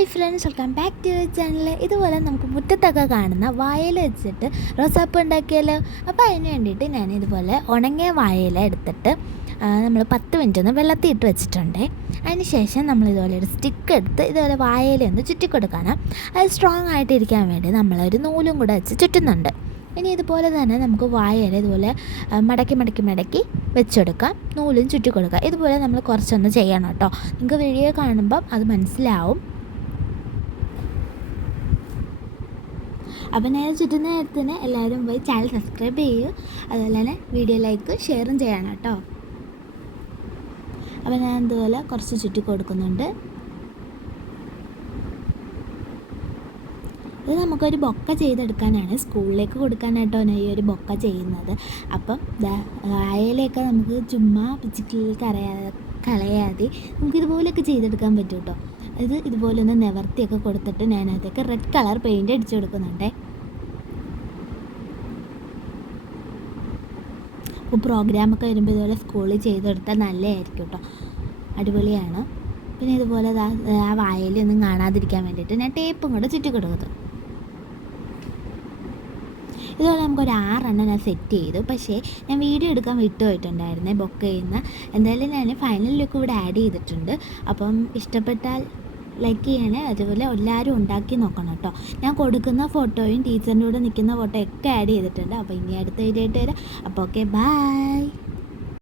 Hi friends, welcome back to your channel. ഇതുപോലെ നമുക്ക് മുറ്റത്തൊക്കെ കാണുന്ന വാഴയില വെച്ചിട്ട് റോസാപ്പ് ഉണ്ടാക്കിയാലോ. അപ്പോൾ അതിന് വേണ്ടിയിട്ട് ഞാൻ ഇതുപോലെ ഉണങ്ങിയ വാഴയില എടുത്തിട്ട് നമ്മൾ 10 മിനിറ്റ് ഒന്ന് വെള്ളത്തിൽ ഇട്ട് വെച്ചിട്ടുണ്ട്. അതിന് ശേഷം നമ്മളിതുപോലെ ഒരു സ്റ്റിക്ക് എടുത്ത് ഇതുപോലെ വാഴയില ഒന്ന് ചുറ്റിക്കൊടുക്കണം. അത് സ്ട്രോങ് ആയിട്ടിരിക്കാൻ വേണ്ടി നമ്മളൊരു നൂലും കൂടെ വെച്ച് ചുറ്റുന്നുണ്ട്. ഇനി ഇതുപോലെ തന്നെ നമുക്ക് വാഴയില ഇതുപോലെ മടക്കി വെച്ചെടുക്കാം, നൂലും ചുറ്റി കൊടുക്കുക. ഇതുപോലെ നമ്മൾ കുറച്ചൊന്ന് ചെയ്യണം കേട്ടോ. നിങ്ങൾക്ക് വീഡിയോ കാണുമ്പം അത് മനസ്സിലാവും. അപ്പോൾ ഞാൻ ചുറ്റുന്ന നേരത്തിന് എല്ലാവരും പോയി ചാനൽ സബ്സ്ക്രൈബ് ചെയ്യൂ, അതുപോലെ തന്നെ വീഡിയോ ലൈക്ക് ഷെയറും ചെയ്യണം കേട്ടോ. അപ്പോൾ ഞാൻ ഇതുപോലെ കുറച്ച് ചുറ്റി കൊടുക്കുന്നുണ്ട്. ഇത് നമുക്കൊരു ബൊക്ക ചെയ്തെടുക്കാനാണ്, സ്കൂളിലേക്ക് കൊടുക്കാനായിട്ടോ ഞാൻ ഈ ഒരു ബൊക്ക ചെയ്യുന്നത്. അപ്പം വാഴയിലൊക്കെ നമുക്ക് ചുമ്മാ പിച്ചിക്കിൽ കളയാതെ നമുക്കിതുപോലെയൊക്കെ ചെയ്തെടുക്കാൻ പറ്റും കേട്ടോ. ഇതുപോലെ ഒന്ന് നിവർത്തിയൊക്കെ കൊടുത്തിട്ട് ഞാനതൊക്കെ റെഡ് കളർ പെയിൻറ്റ് അടിച്ചു കൊടുക്കുന്നുണ്ട്. അപ്പോൾ പ്രോഗ്രാമൊക്കെ വരുമ്പോൾ ഇതുപോലെ സ്കൂളിൽ ചെയ്തെടുത്താൽ നല്ലതായിരിക്കും കേട്ടോ, അടിപൊളിയാണ്. പിന്നെ ഇതുപോലെ ആ വാഴയിലൊന്നും കാണാതിരിക്കാൻ വേണ്ടിയിട്ട് ഞാൻ ടേപ്പും കൂടെ ചുറ്റി കൊടുക്കുന്നു. ഇതുപോലെ നമുക്കൊരു 6 എണ്ണം ഞാൻ സെറ്റ് ചെയ്തു. പക്ഷേ ഞാൻ വീഡിയോ എടുക്കാൻ വിട്ടുപോയിട്ടുണ്ടായിരുന്നേ ബൊക്ക ചെയ്യുന്ന. എന്തായാലും ഞാൻ ഫൈനൽ ലുക്ക് ഇവിടെ ആഡ് ചെയ്തിട്ടുണ്ട്. അപ്പം ഇഷ്ടപ്പെട്ടാൽ ലൈക്ക് ചെയ്യണേ, അതുപോലെ എല്ലാവരും ഉണ്ടാക്കി നോക്കണം കേട്ടോ. ഞാൻ കൊടുക്കുന്ന ഫോട്ടോയും ടീച്ചറിൻ്റെ കൂടെ നിൽക്കുന്ന ഫോട്ടോ ഒക്കെ ആഡ് ചെയ്തിട്ടുണ്ട്. അപ്പോൾ ഇനി അടുത്ത വീഡിയോ ആയിട്ട് വരാം. അപ്പോൾ ഓക്കെ, ബൈ.